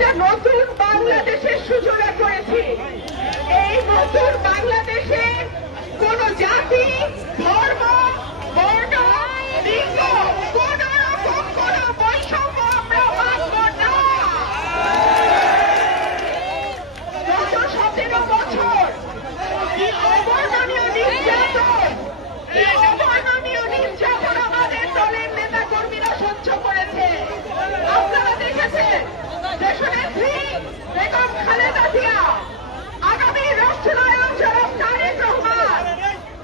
একটা নতুন বাংলাদেশের সূচনা করেছি। এই নতুন বাংলাদেশে কোন জাতি, ধর্ম, বর্ণ, লিঙ্গ, কোন রকম কোন বৈষম্য আমরা মানব না। গত 17 বছর কি অবর্ণনীয় নির্যাতন, কি অবর্ণনীয় নির্যাতন আমাদের দলের নেতা কর্মীরা সহ্য করেছে। আপনারা দেখেছেন দেশনেত্রী বেগম খালেদা জিয়া, আগামী রাষ্ট্রনায়ক জনাব তারেক রহমান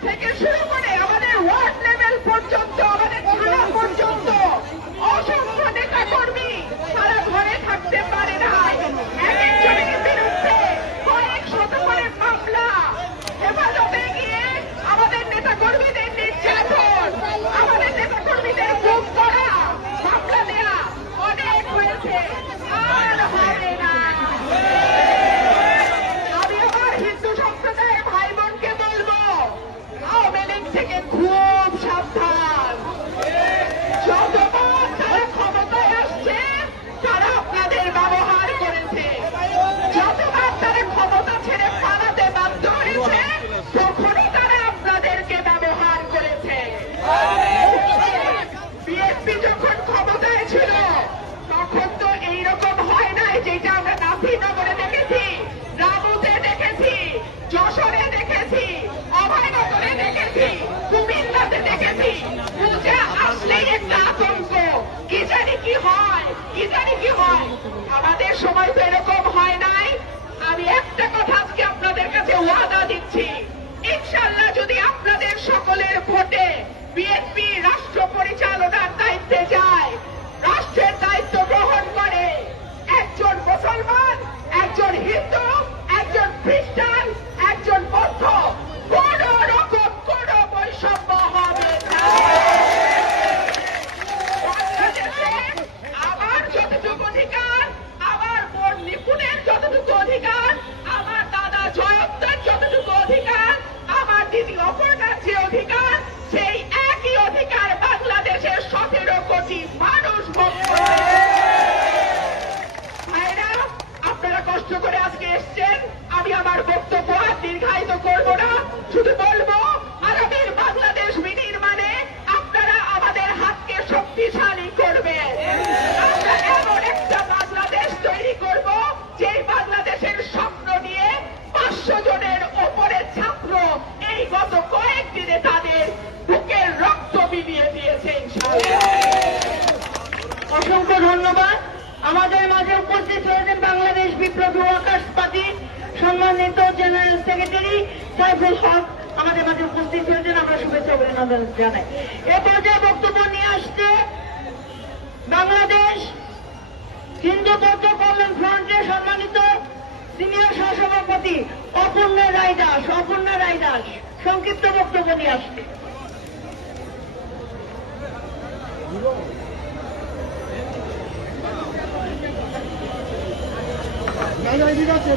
থেকে শুরু করে আমাদের ওয়ার্ড লেভেল পর্যন্ত, আমাদের থানা পর্যন্ত অসংখ্য নেতা কর্মী তারা ঘরে থাকতে পারে না। এক একজনের বিরুদ্ধে কয়েক শত করে মামলা, হেফাজতে গিয়ে আমাদের নেতা কর্মীদের নির্যাতন, আমাদের নেতা কর্মীদের গুম করা, মামলা দেয়া অনেক হয়েছে, আর হবে না। আমি আমার হিন্দু সম্প্রদায়ের ভাই বোনকে বলবো, আওয়ামী লীগ থেকে খুব সাবধান। যতবার তারা ক্ষমতায় আসছে তারা আপনাদের ব্যবহার করেছে, যতবার তারা ক্ষমতা ছেড়ে পালাতে বাধ্য হয়েছে তখনই তারা আপনাদেরকে ব্যবহার করেছে। বিএনপি যখন ক্ষমতায় ছিল তখন তো এইরকম হয় নাই, যেটা আমরা নাসিরনগরে দেখেছি, রামুতে দেখেছি, যশোরে দেখেছি, অভয়নগরে দেখেছি, কুমিল্লাতে দেখেছি। পূজা আসলেই একটা আতঙ্ক, কি জানি কি হয়, কি জানি কি হয়। আমাদের সময় তো এরকম হয় নাই। আমি একটা কথা আজকে আপনাদের কাছে ওয়াদা দিচ্ছি, ইনশাআল্লাহ যদি আপনাদের সকলের ভোটে বিএনপি রাষ্ট্র পরিচালনার দায়িত্বে যায়, রাষ্ট্রের দায়িত্ব গ্রহণ করে, একজন মুসলমান, একজন হিন্দু, একজন খ্রিস্টান, একজন বৌদ্ধ, কোন রকম কোন বৈষম্য হবে না। বাংলাদেশে আমার যতটুকু অধিকার, আমার বোন নিপুণের যতটুকু অধিকার, আমার দাদা জয়ন্তের যতটুকু অধিকার, আমার দিদি অপর্ণার যে অধিকার, সেই একই অধিকার বাংলাদেশের 17 কোটি মানুষ ভোগ করে। ভাইরা, আপনারা কষ্ট করে আজকে এসছেন, আমি আমার বক্তব্য আর দীর্ঘায়িত করব না, শুধু বলবো আগামীর বাংলাদেশ বিনির্মাণে আপনারা আমাদের হাতকে শক্তিশালী করবেন। আমরা এমন একটা বাংলাদেশ তৈরি করব যেই বাংলাদেশের স্বপ্ন নিয়ে 500 জনের ওপরে ছাত্র এই গত কয়েকদিনে তাদের বুকের রক্ত বিলিয়ে দিয়েছে। ইনশাআল্লাহ। অসংখ্য ধন্যবাদ। আমাদের মাঝে উপস্থিত হয়েছেন বাংলাদেশ বিপ্লবী ওয়ার্কার্স পার্টি সম্মানিত জেনারেল সেক্রেটারি সাইফুল হক, আমাদের মাঝে উপস্থিত হয়েছেন, আমরা শুভেচ্ছা অভিনন্দন জানাই। এ পর্যায়ে বক্তব্য নিয়ে আসছে বাংলাদেশ হিন্দু বৌদ্ধ কল্যাণ ফ্রন্টের সম্মানিত সিনিয়র সহসভাপতি অপর্ণা রায় দাস। অপর্ণা রায় দাস সংক্ষিপ্ত বক্তব্য নিয়ে আসছে। না, ঠিক আছে।